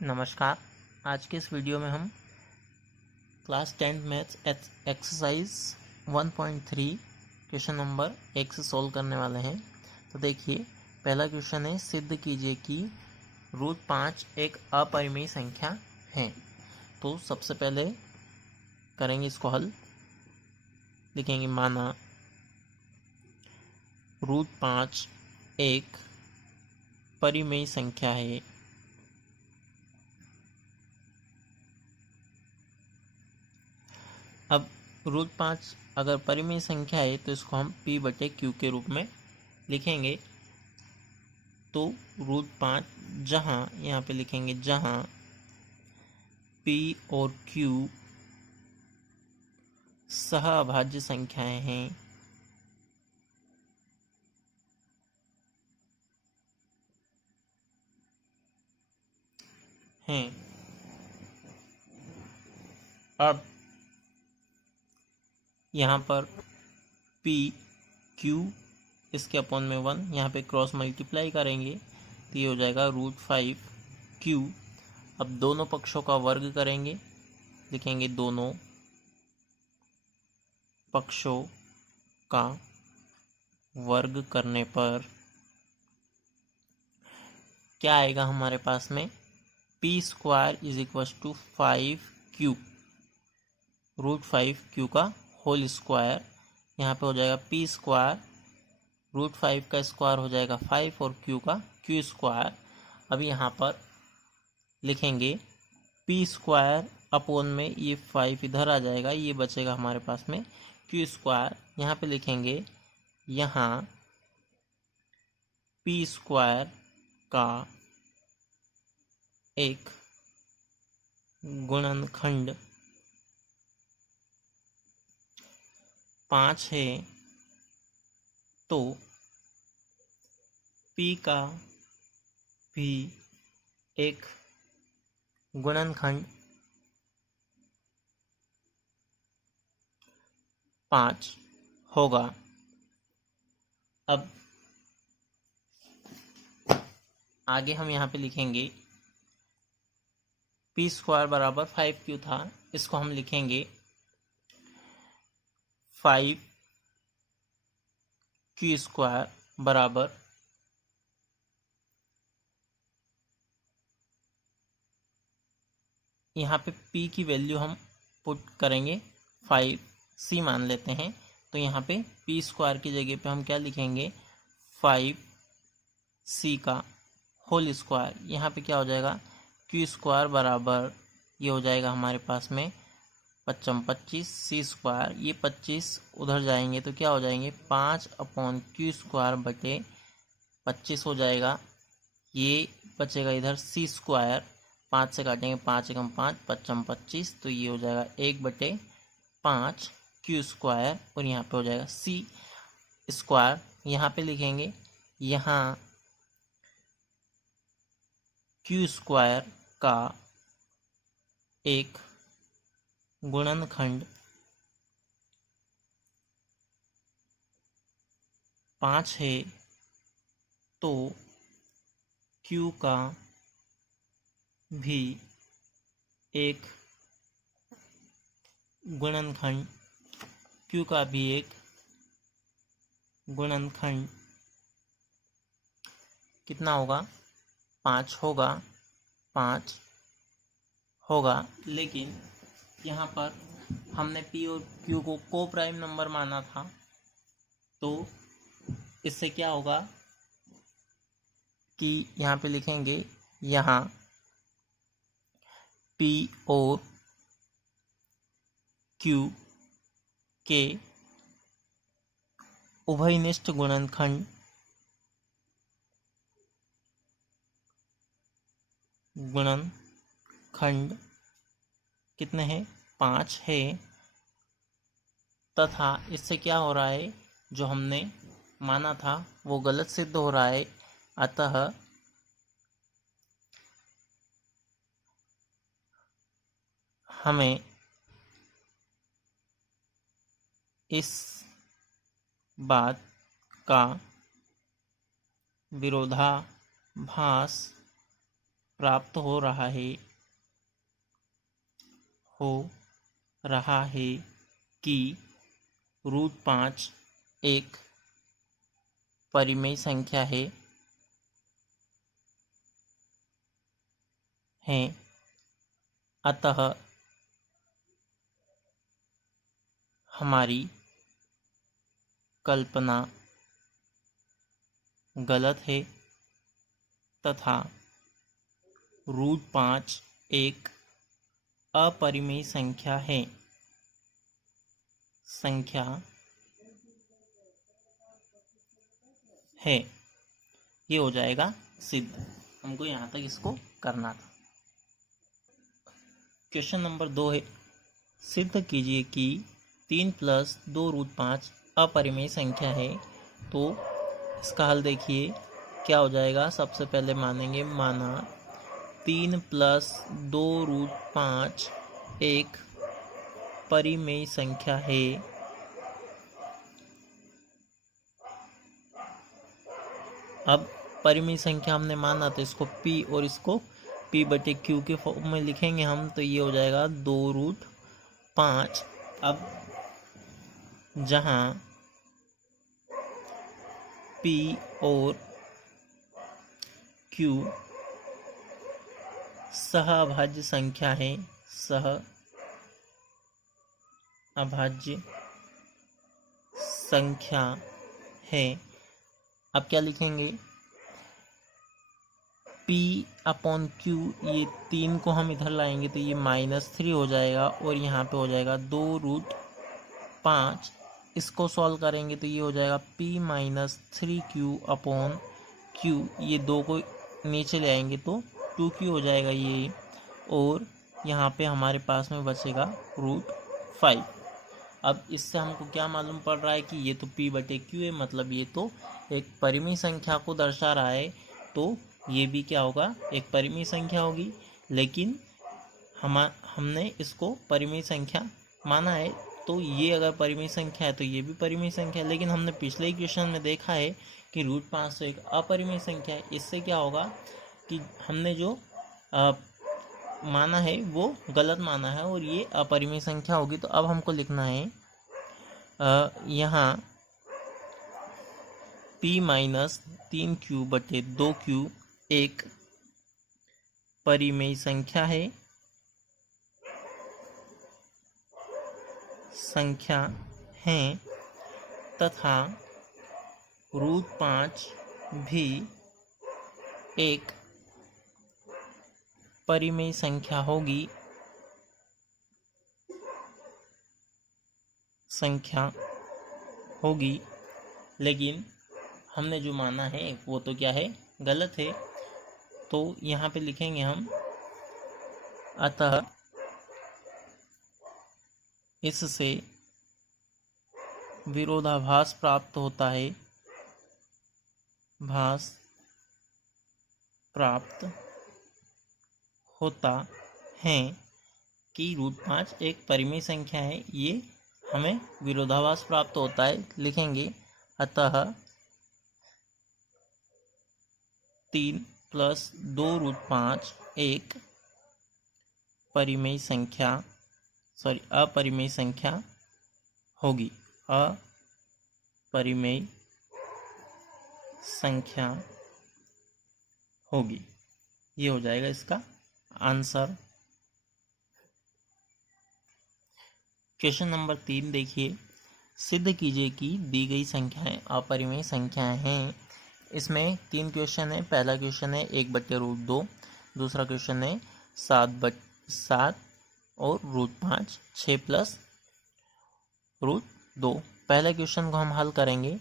नमस्कार। आज के इस वीडियो में हम class 10 maths exercise 1.3 question number 1 से सॉल्व करने वाले हैं। तो देखिए, पहला क्वेश्चन है, सिद्ध कीजिए कि √5 एक अपरिमेय संख्या है। तो सबसे पहले करेंगे इसको हल। लिखेंगे माना √5 एक परिमेय संख्या है। अब √5 अगर परिमेय संख्या है तो इसको हम p/q के रूप में लिखेंगे। तो √5 जहाँ यहाँ पे लिखेंगे, जहाँ p और q सहअभाज्य संख्याएं हैं, अब यहाँ पर p q इसके अपॉन में 1, यहाँ पे क्रॉस मल्टीप्लाई करेंगे तो ये हो जाएगा √5q। अब दोनों पक्षों का वर्ग करेंगे। लिखेंगे दोनों पक्षों का वर्ग करने पर क्या आएगा हमारे पास में, p² = 5q, √5q का होल स्क्वायर। यहाँ पे हो जाएगा p², √5 का स्क्वायर हो जाएगा 5 और q का q²। अब यहाँ पर लिखेंगे p² अपॉन में ये 5 इधर आ जाएगा, ये बचेगा हमारे पास में q²। यहाँ पे लिखेंगे, यहाँ p² का एक गुणनखंड 5 है, तो p का भी एक गुणनखंड 5 होगा। अब आगे हम यहाँ पे लिखेंगे p² = 5q था, इसको हम लिखेंगे 5q² बराबर यहाँ पे p की वैल्यू हम पुट करेंगे 5c मान लेते हैं। तो यहाँ पे p² की जगह पे हम क्या लिखेंगे, 5c का होल स्क्वायर। यहाँ पे क्या हो जाएगा, q² बराबर ये हो जाएगा हमारे पास में 25 c²। ये 25 उधर जाएंगे तो क्या हो जाएंगे, 5/q² बटे 25 हो जाएगा। ये बचेगा इधर c², 5 से काटेंगे, 5 एकम 5, 5×25, तो ये हो जाएगा 1/5 q²। और यहाँ पे हो जाएगा c²। यहाँ पे लिखेंगे, यहाँ q² का एक गुणनखंड 5 है, तो q का भी एक गुणनखंड कितना होगा, 5 होगा, 5 होगा। लेकिन यहाँ पर हमने p और q को को प्राइम नंबर माना था, तो इससे क्या होगा कि यहाँ पे लिखेंगे, यहाँ p और q के उभयनिष्ठ गुणनखंड कितने हैं, 5 है। तथा इससे क्या हो रहा है, जो हमने माना था वो गलत सिद्ध हो रहा है। अतः हमें इस बात का विरोधाभास प्राप्त हो रहा है कि √5 एक परिमेय संख्या है अतः हमारी कल्पना गलत है तथा √5 एक अपरिमेय संख्या है। ये हो जाएगा सिद्ध। हमको यहाँ तक इसको करना था। क्वेश्चन नंबर 2 है, सिद्ध कीजिए कि 3 + 2√5 अपरिमेय संख्या है। तो इसका हल देखिए क्या हो जाएगा। सबसे पहले मानेंगे, माना 3 + 2√5 एक परिमेय संख्या है। अब परिमेय संख्या हमने माना तो इसको p और इसको p/q के फॉर्म में लिखेंगे हम। तो ये हो जाएगा 2√5। अब जहाँ p और q सहअभाज्य संख्या है, सहअभाज्य संख्या है। अब क्या लिखेंगे, p/q, ये 3 को हम इधर लाएंगे तो ये -3 हो जाएगा और यहाँ पे हो जाएगा 2√5। इसको सॉल्व करेंगे तो ये हो जाएगा p - 3q/q। ये 2 को नीचे ले आएंगे तो 2q हो जाएगा ये, और यहाँ पे हमारे पास में बचेगा √5। अब इससे हमको क्या मालूम पड़ रहा है कि ये तो p/q है, मतलब ये तो एक परिमेय संख्या को दर्शा रहा है। तो ये भी क्या होगा, एक परिमेय संख्या होगी। लेकिन हमने इसको परिमेय संख्या माना है, तो ये अगर परिमेय संख्या है तो ये भी परिमेय संख्या है। लेकिन हमने पिछले क्वेश्चन में देखा है कि √5 तो एक अपरिमेय संख्या है। इससे क्या होगा कि हमने जो माना है वो गलत माना है और ये अपरिमेय संख्या होगी। तो अब हमको लिखना है यहाँ p - 3q/2q एक परिमेय संख्या है तथा √5 भी एक परिमेय संख्या होगी। लेकिन हमने जो माना है वो तो क्या है, गलत है। तो यहाँ पे लिखेंगे हम, अतः इससे विरोधाभास प्राप्त होता है, कि √5 एक परिमेय संख्या है। ये हमें विरोधाभास प्राप्त होता है। लिखेंगे, अतः 3 + 2√5 एक अपरिमेय संख्या होगी। अपरिमेय संख्या होगी। ये हो जाएगा इसका आंसर। क्वेश्चन नंबर 3 देखिए, सिद्ध कीजिए कि दी गई संख्याएं अपरिमेय संख्याएं हैं। इसमें 3 क्वेश्चन है। पहला क्वेश्चन है 1/√2, दूसरा क्वेश्चन है 7 और √5, 6 + √2। पहले क्वेश्चन को हम हल करेंगे।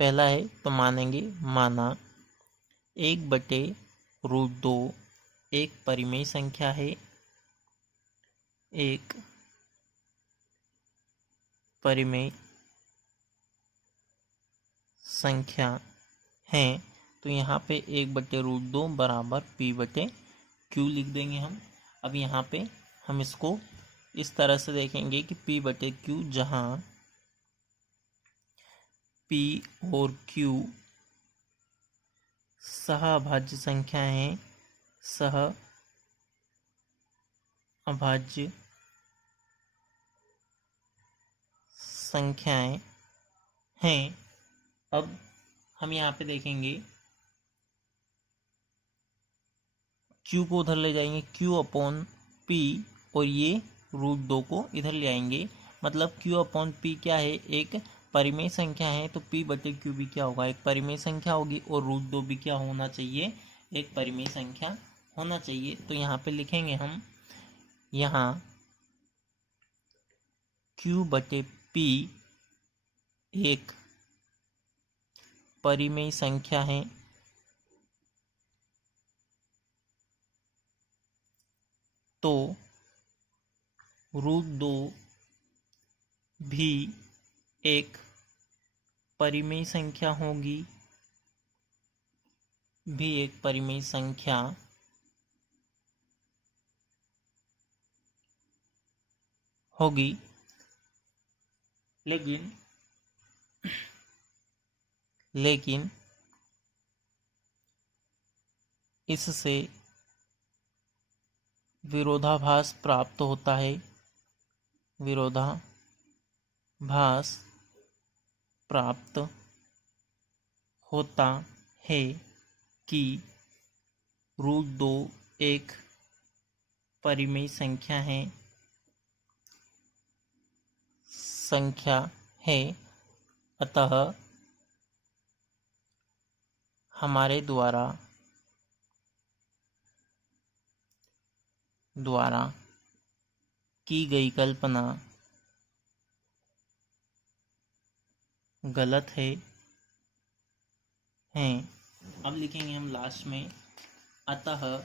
पहला है तो माना 1/√2 एक परिमेय संख्या है, एक परिमेय संख्या है। तो यहाँ पे 1/√2 बराबर p/q लिख देंगे हम। अब यहाँ पे हम इसको इस तरह से देखेंगे कि p/q, जहाँ p और q सहअभाज्य संख्या है, सह अभाज्य संख्याएं हैं। अब हम यहाँ पे देखेंगे Q को उधर ले जाएंगे, Q/P, और ये √2 को इधर ले आएंगे। मतलब Q/P क्या है, एक परिमेय संख्या है, तो P/Q भी क्या होगा, एक परिमेय संख्या होगी, और √2 भी क्या होना चाहिए, एक परिमेय संख्या होना चाहिए। तो यहाँ पे लिखेंगे हम, यहाँ Q/P एक परिमेय संख्या है, तो √2 भी एक परिमेय संख्या होगी, भी एक परिमेय संख्या होगी। लेकिन इससे विरोधाभास प्राप्त होता है। विरोधाभास प्राप्त होता है कि √2 एक परिमेय संख्या है। अतः हमारे द्वारा की गई कल्पना गलत है। अब लिखेंगे हम लास्ट में, अतः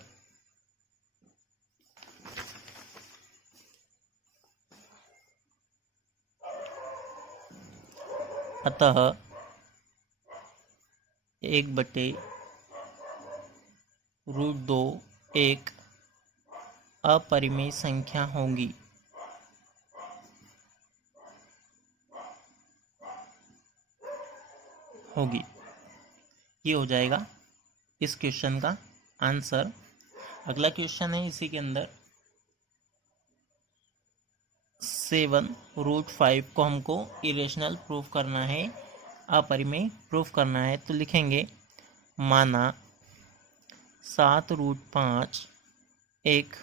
√2 एक अपरिमेय संख्या होगी। ये हो जाएगा इस क्वेश्चन का आंसर। अगला क्वेश्चन है इसी के अंदर, 7√5 को हमको इरेशनल प्रूफ करना है, अपरिमेय प्रूफ करना है। तो लिखेंगे, माना 7√5 एक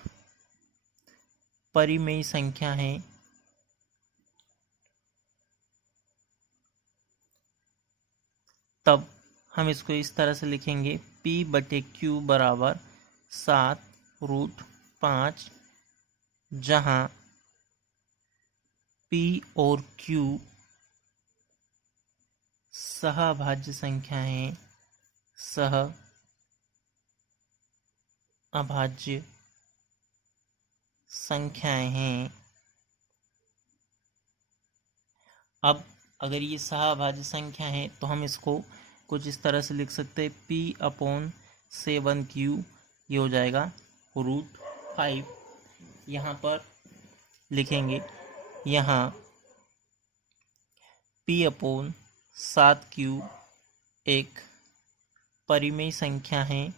परिमेय संख्या है, तब हम इसको इस तरह से लिखेंगे, P/Q बराबर 7√5, जहाँ P और Q सहअभाज्य संख्या है, सहअभाज्य संख्याएं हैं। अब अगर ये सहअभाज्य संख्या है तो हम इसको कुछ इस तरह से लिख सकते हैं, P/7Q, ये हो जाएगा √5। यहाँ पर लिखेंगे, यहाँ P/7Q एक परिमेय संख्या है,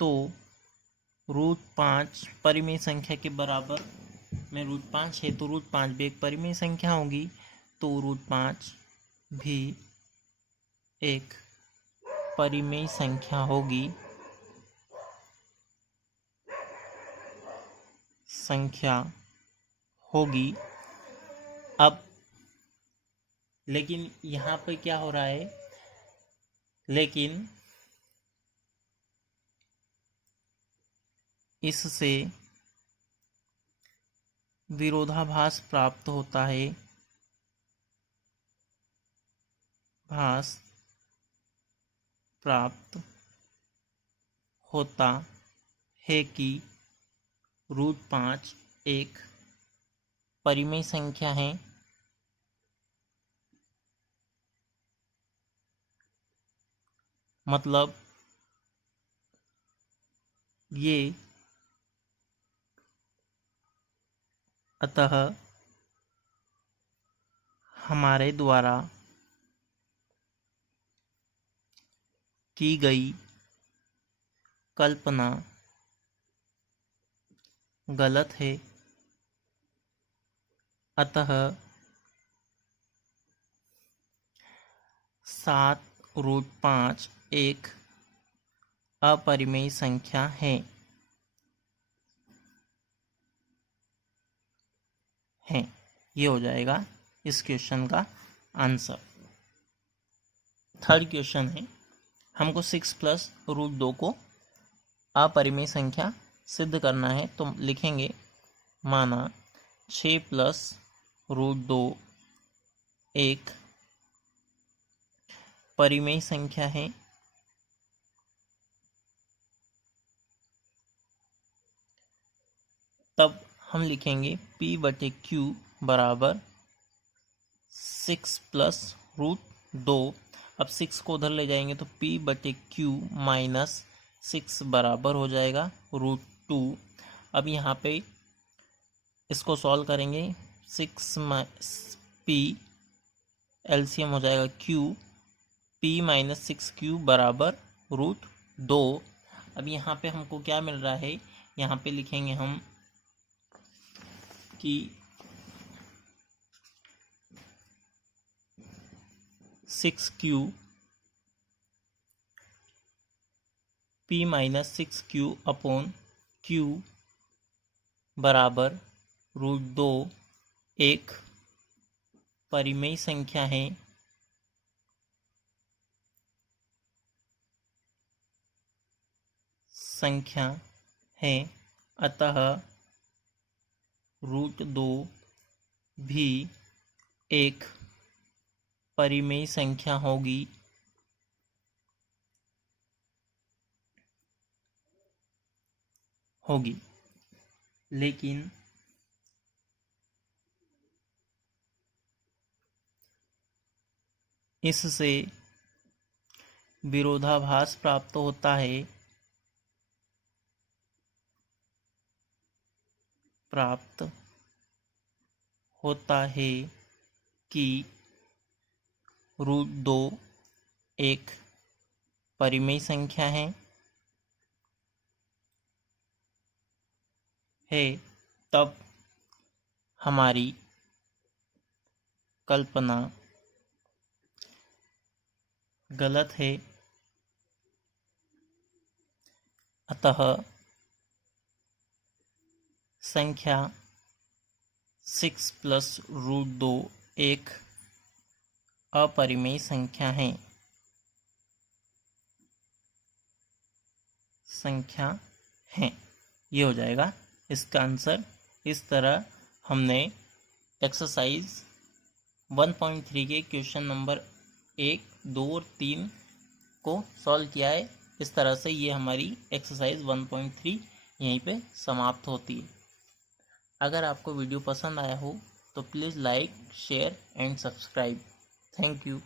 तो √5 परिमेय संख्या के बराबर में √5 है, तो √5 भी एक परिमेय संख्या होगी, तो √5 भी एक परिमेय संख्या होगी। अब लेकिन यहाँ पे क्या हो रहा है, लेकिन इससे विरोधाभास प्राप्त होता है, कि √5 एक परिमेय संख्या है, मतलब ये, अतः हमारे द्वारा की गई कल्पना गलत है, अतः 7√5 एक अपरिमेय संख्या है। ये हो जाएगा इस क्वेश्चन का आंसर। थर्ड क्वेश्चन है, हमको 6+√2 को अपरिमेय संख्या सिद्ध करना है। तो लिखेंगे, माना 6+√2 एक परिमेय संख्या है, तब हम लिखेंगे P/Q बराबर 6+√2। अब 6 को उधर ले जाएंगे तो P/Q माइनस 6 बराबर हो जाएगा √2। अब यहाँ पे इसको सॉल्व करेंगे, 6 P एलसीएम हो जाएगा Q, P माइनस 6Q बराबर √2। अब यहाँ पे हमको क्या मिल रहा है, यहाँ पे लिखेंगे हम कि 6Q P minus 6Q upon Q बराबर √2 एक परिमेय संख्या है, अतः √2 भी एक परिमेय संख्या होगी। लेकिन इससे विरोधाभास प्राप्त होता है कि √2 एक परिमेय संख्या है, तब हमारी कल्पना गलत है, अतः संख्या 6+√2 एक अपरिमेय संख्या है। ये हो जाएगा इसका आंसर। इस तरह हमने एक्सरसाइज 1.3 के क्वेश्चन नंबर 1, 2 और 3 को सॉल्व किया है। इस तरह से ये हमारी एक्सरसाइज 1.3 यहीं पे समाप्त होती है। अगर आपको वीडियो पसंद आया हो तो please like, share and subscribe. Thank you.